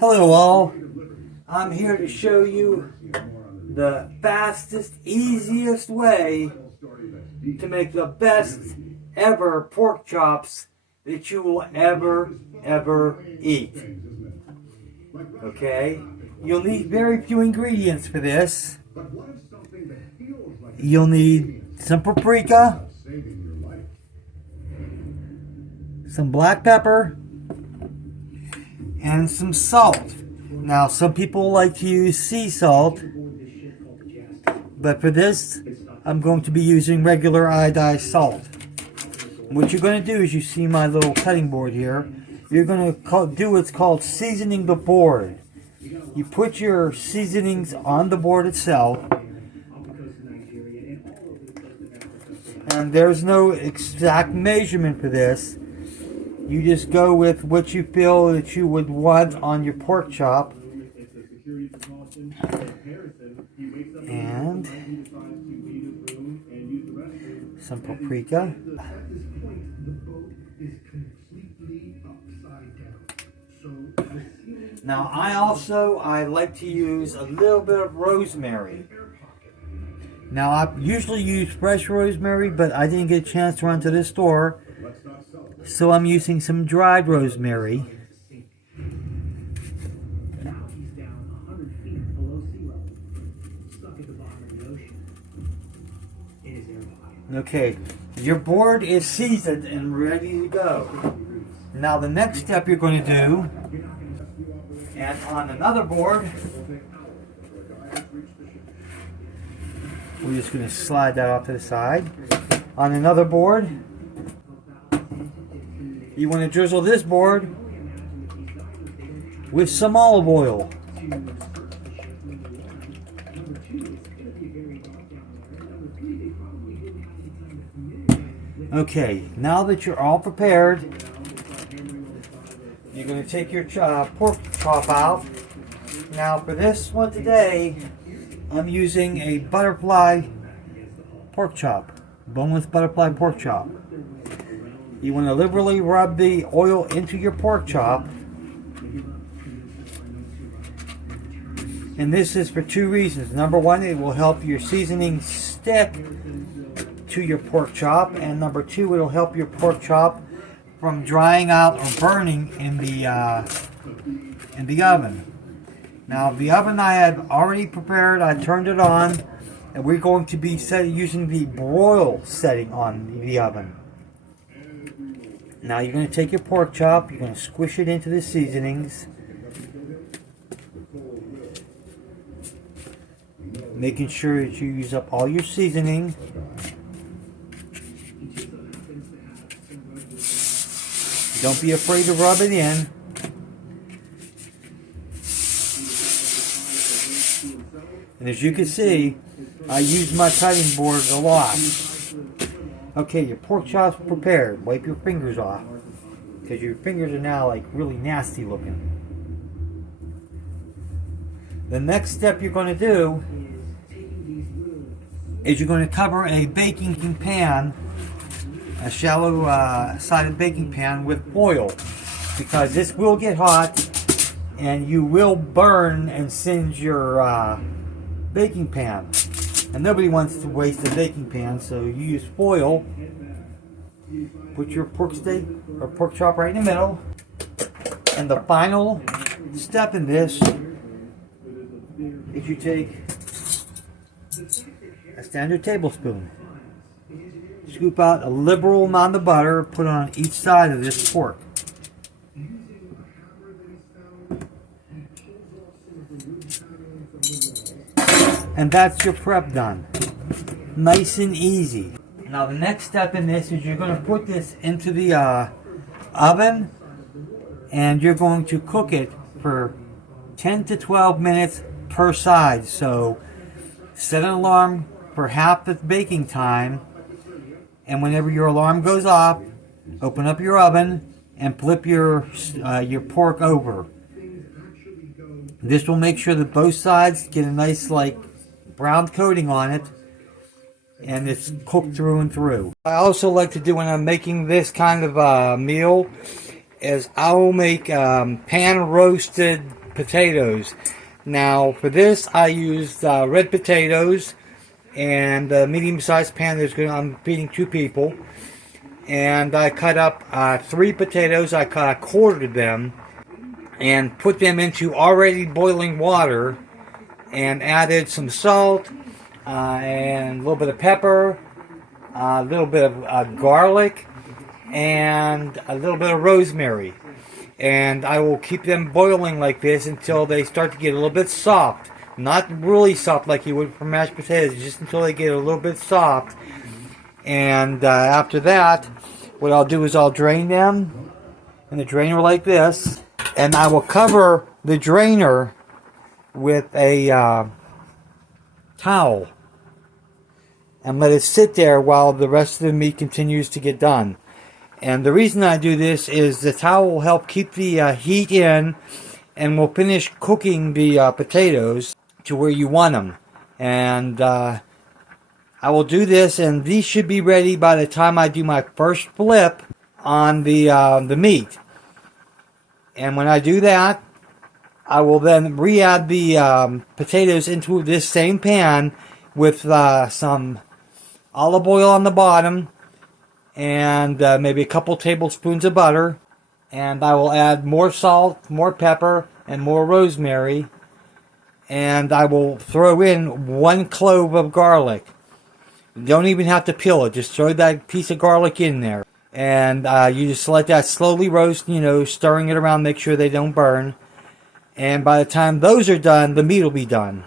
Hello all, I'm here to show you the fastest, easiest way to make the best ever pork chops that you will ever eat. Okay, you'll need very few ingredients for this. You'll need some paprika, some black pepper, and some salt. Now, some people like to use sea salt, but for this, I'm going to be using regular iodized salt. What you're going to do is, you see my little cutting board here, you're going to do what's called seasoning the board. You put your seasonings on the board itself, and there's no exact measurement for this. You just go with what you feel that you would want on your pork chop. And some paprika. Now I like to use a little bit of rosemary. Now I usually use fresh rosemary, but I didn't get a chance to run to the store, so I'm using some dried rosemary. Okay, your board is seasoned and ready to go. Now the next step you're going to do, and on another board, we're just going to slide that off to the side. On another board, you want to drizzle this board with some olive oil. Okay, now that you're all prepared, you're going to take your pork chop out. Now for this one today, I'm using a butterfly pork chop, boneless butterfly pork chop. You want to liberally rub the oil into your pork chop. And this is for two reasons. Number one, it will help your seasoning stick to your pork chop. And number two, it will help your pork chop from drying out or burning in the oven. Now the oven I had already prepared, I turned it on, and we're going to be using the broil setting on the oven. Now you're going to take your pork chop, you're going to squish it into the seasonings, making sure that you use up all your seasoning. Don't be afraid to rub it in. And as you can see, I use my cutting board a lot. Okay, your pork chop's prepared. Wipe your fingers off, because your fingers are now like really nasty looking. The next step you're going to do is you're going to cover a baking pan, a shallow sided baking pan, with foil, because this will get hot and you will burn and singe your baking pan. And nobody wants to waste a baking pan, so you use foil. Put your pork steak or pork chop right in the middle. And the final step in this is you take a standard tablespoon, scoop out a liberal amount of butter, put it on each side of this pork. And that's your prep done. Nice and easy. Now the next step in this is you're going to put this into the oven, and you're going to cook it for 10 to 12 minutes per side. So set an alarm for half the baking time, and whenever your alarm goes off, open up your oven and flip your pork over. This will make sure that both sides get a nice brown coating on it, and it's cooked through and through. I also like to do, when I'm making this kind of meal, is I will make pan roasted potatoes. Now for this I used red potatoes and a medium sized pan. I'm feeding 2 people. And I cut up 3 potatoes. I quartered them and put them into already boiling water and added some salt and a little bit of pepper, a little bit of garlic, and a little bit of rosemary. And I will keep them boiling like this until they start to get a little bit soft. Not really soft like you would for mashed potatoes, just until they get a little bit soft. And after that, what I'll do is I'll drain them in the drainer like this, and I will cover the drainer with a towel and let it sit there while the rest of the meat continues to get done. And the reason I do this is the towel will help keep the heat in, and will finish cooking the potatoes to where you want them. And I will do this, and these should be ready by the time I do my first flip on the meat. And when I do that, I will then re-add the potatoes into this same pan with some olive oil on the bottom and maybe a couple tablespoons of butter. And I will add more salt, more pepper, and more rosemary. And I will throw in 1 clove of garlic. You don't even have to peel it. Just throw that piece of garlic in there. And you just let that slowly roast, stirring it around, make sure they don't burn. And by the time those are done, the meat will be done.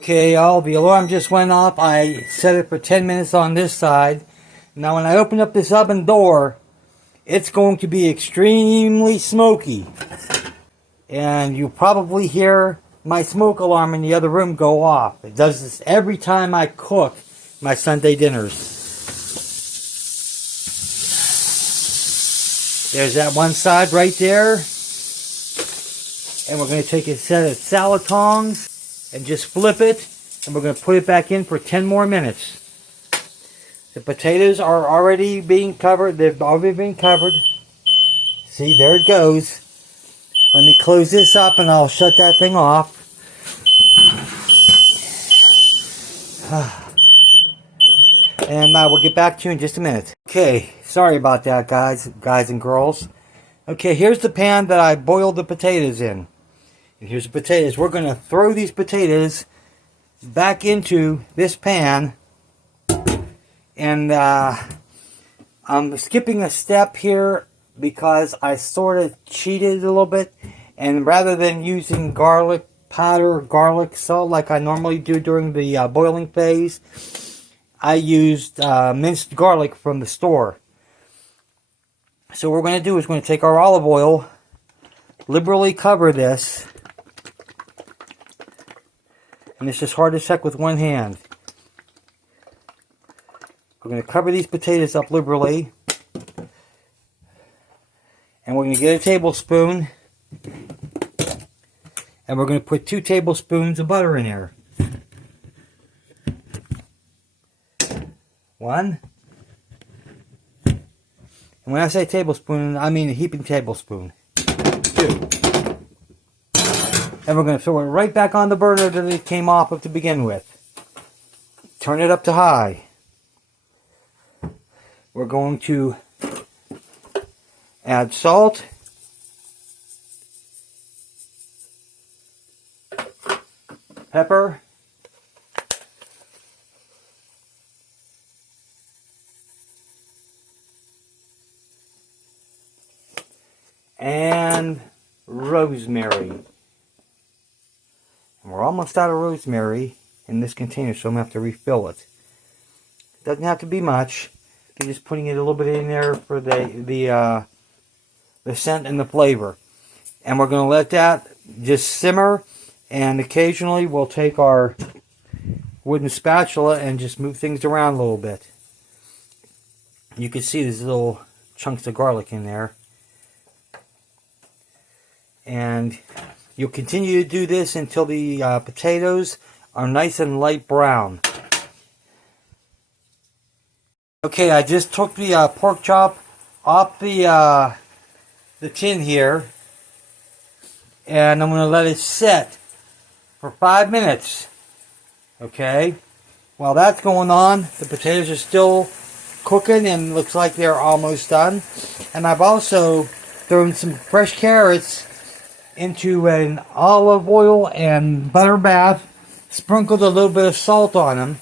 Okay, y'all, the alarm just went off. I set it for 10 minutes on this side. Now when I open up this oven door, it's going to be extremely smoky. And you'll probably hear my smoke alarm in the other room go off. It does this every time I cook my Sunday dinners. There's that one side right there. And we're going to take a set of salad tongs and just flip it. And we're going to put it back in for 10 more minutes. The potatoes are already being covered. They've already been covered. See, there it goes. Let me close this up and I'll shut that thing off. And I will get back to you in just a minute. Okay, sorry about that, guys and girls. Okay, here's the pan that I boiled the potatoes in. And here's the potatoes. We're going to throw these potatoes back into this pan. And I'm skipping a step here because I sort of cheated a little bit. And rather than using garlic powder or garlic salt like I normally do during the boiling phase, I used minced garlic from the store. So what we're going to do is we're going to take our olive oil, liberally cover this, and it's just hard to check with one hand. We're going to cover these potatoes up liberally, and we're going to get a tablespoon, and we're going to put 2 tablespoons of butter in there. 1. And when I say tablespoon, I mean a heaping tablespoon. 2. And we're going to throw it right back on the burner that it came off of to begin with. Turn it up to high. We're going to add salt. Pepper. And rosemary. And we're almost out of rosemary in this container, so I'm going to have to refill it. Doesn't have to be much. You're just putting it a little bit in there for the scent and the flavor. And we're going to let that just simmer, and occasionally we'll take our wooden spatula and just move things around a little bit. You can see there's little chunks of garlic in there. And you'll continue to do this until the potatoes are nice and light brown. Okay, I just took the pork chop off the the tin here, and I'm going to let it set for 5 minutes. Okay, while that's going on, the potatoes are still cooking and looks like they're almost done. And I've also thrown some fresh carrots into an olive oil and butter bath, sprinkled a little bit of salt on them.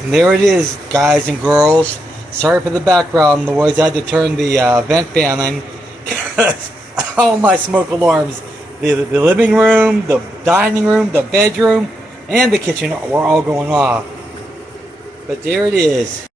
And there it is, guys and girls. Sorry for the background noise. I had to turn the vent fan on because all my smoke alarms, the living room, the dining room, the bedroom, and the kitchen were all going off. But there it is.